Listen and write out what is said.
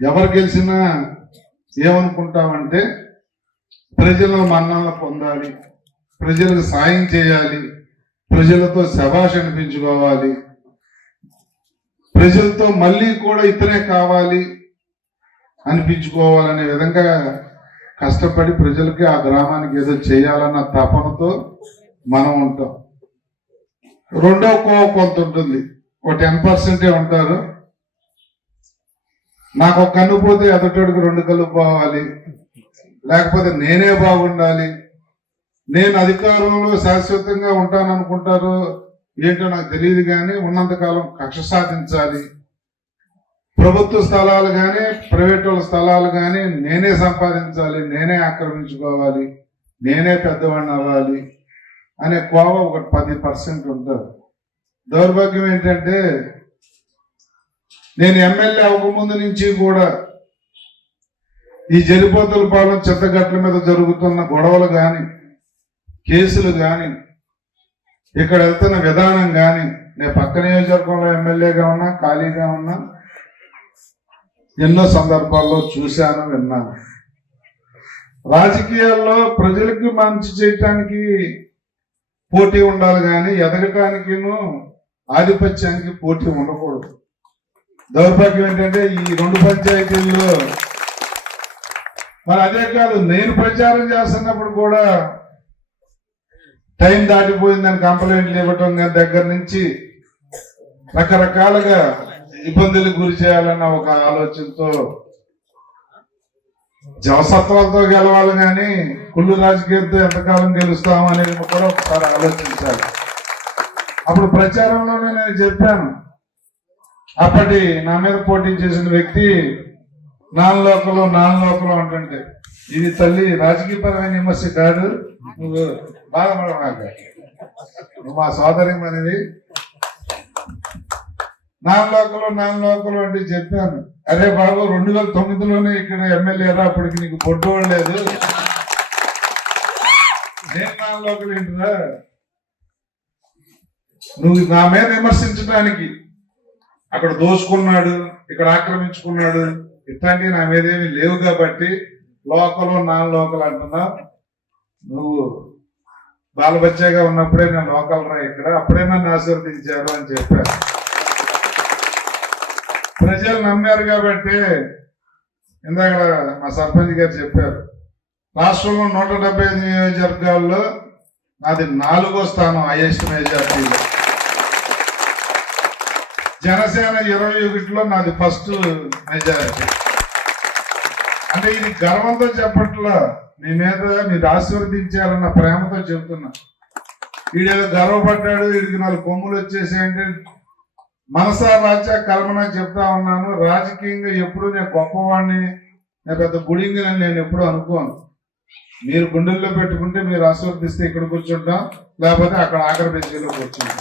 ఎవరు గెలిచినా ఏమనుకుంటామంటే ప్రజల మన్ననలు పొందాలి, ప్రజలకు సాయం చేయాలి, ప్రజలతో శభాష్ అనిపించుకోవాలి, ప్రజలతో మళ్ళీ కూడా ఇతనే కావాలి అనిపించుకోవాలనే విధంగా కష్టపడి ప్రజలకి ఆ గ్రామానికి ఏదో చేయాలన్న తపనతో మనం ఉంటాం. రెండో కొంత ఉంటుంది, ఒక 10% ఉంటారు. నాకు ఒక కన్ను పోతే ఎదుటోడికి 2 కళ్ళు పోవాలి, లేకపోతే నేనే బాగుండాలి, నేను అధికారంలో శాశ్వతంగా ఉంటాననుకుంటారు. ఏంటో నాకు తెలియదు, కానీ ఉన్నంతకాలం కక్ష సాధించాలి. ప్రభుత్వ స్థలాలు కానీ ప్రైవేట్ వాళ్ళ స్థలాలు కానీ నేనే సంపాదించాలి, నేనే ఆక్రమించుకోవాలి, నేనే పెద్దవాడిని అవ్వాలి అనే కోవ ఒక 10% ఉంటారు. దౌర్భాగ్యం ఏంటంటే నేను ఎమ్మెల్యే అవ్వకముందు నుంచి కూడా ఈ జరిపోతులపాలెం చెత్తగట్ల మీద జరుగుతున్న గొడవలు కానీ కేసులు కానీ ఇక్కడ వెళ్తున్న విధానం కానీ, నేను పక్క నియోజకవర్గంలో ఎమ్మెల్యేగా ఉన్నా, ఖాళీగా ఉన్నా, ఎన్నో సందర్భాల్లో చూశాను, విన్నాను. రాజకీయాల్లో ప్రజలకు మంచి చేయటానికి పోటీ ఉండాలి, కానీ ఎదగటానికిను ఆధిపత్యానికి పోటీ ఉండకూడదు. దౌర్భాగ్యం ఏంటంటే ఈ 2 పంచాయతీల్లో మరి అదే కాదు, నేను ప్రచారం చేస్తున్నప్పుడు కూడా టైం దాటిపోయిందని కంప్లైంట్లు ఇవ్వటం దగ్గర నుంచి రకరకాలుగా ఇబ్బందులకు గురి చేయాలన్న ఒక ఆలోచనతో జవసత్వాలతో గెలవాలి, కానీ కుళ్ళు రాజకీయంతో ఎంతకాలం గెలుస్తాం అనేది కూడా ఒకసారి ఆలోచించాలి. అప్పుడు ప్రచారంలోనే నేను చెప్పాను, అప్పటి నా మీద పోటీ చేసిన వ్యక్తి నాన్ లోకలు అంటుంటే, ఇది తల్లి రాజకీయపరమైన విమర్శ కాదు, నువ్వు బాధపడమాక, నువ్వు మా సోదరి అనేది. నాన్ లోకలు అంటే చెప్పాను, అరే బాబు 2009లోనే ఇక్కడ ఎమ్మెల్యేరా, అప్పటికి నీకు పొట్టుకోవడం లేదు, నేను నాన్ లోకల్ ఏంటిరా, నువ్వు నా మీద విమర్శించడానికి అక్కడ దోచుకున్నాడు, ఇక్కడ ఆక్రమించుకున్నాడు, ఇట్లాంటివి నా మీద ఏమి లేవు కాబట్టి నాన్ లోకల్ అంటున్నావు. నువ్వు బాలబచ్చాగా ఉన్నప్పుడే నేను లోకల్ రా, ఇక్కడ అప్పుడే నన్ను ఆశీర్వదించారు అని చెప్పారు. ప్రజలు నమ్మారు కాబట్టి ఇందాక మా సర్పంచ్ గారు చెప్పారు, రాష్ట్రంలో 175 నియోజకవర్గాల్లో నాది 4వ స్థానం హైయెస్ట్ మెజార్టీలో. జనసేన 21లో నాది ఫస్ట్ మెజారిటీ. అంటే ఇది గర్వంతో చెప్పట్లా, మీ మీద మీరు ఆశీర్వదించారన్న ప్రేమతో చెబుతున్నా. వీడేదో గర్వపడ్డాడు, వీడికి 4 కొమ్ములు వచ్చేసాయంటే మనసా రాజా కల్పన చెప్తా ఉన్నాను. రాజకీయంగా ఎప్పుడు నేను గొప్పవాడిని, నేను పెద్ద గుడింగి నేను ఎప్పుడు అనుకోను. మీరు గుండెల్లో పెట్టుకుంటే, మీరు ఆశీర్వదిస్తే ఇక్కడ కూర్చుంటాం, లేకపోతే అక్కడ ఆఖరి బెంచీలో కూర్చుంటాం.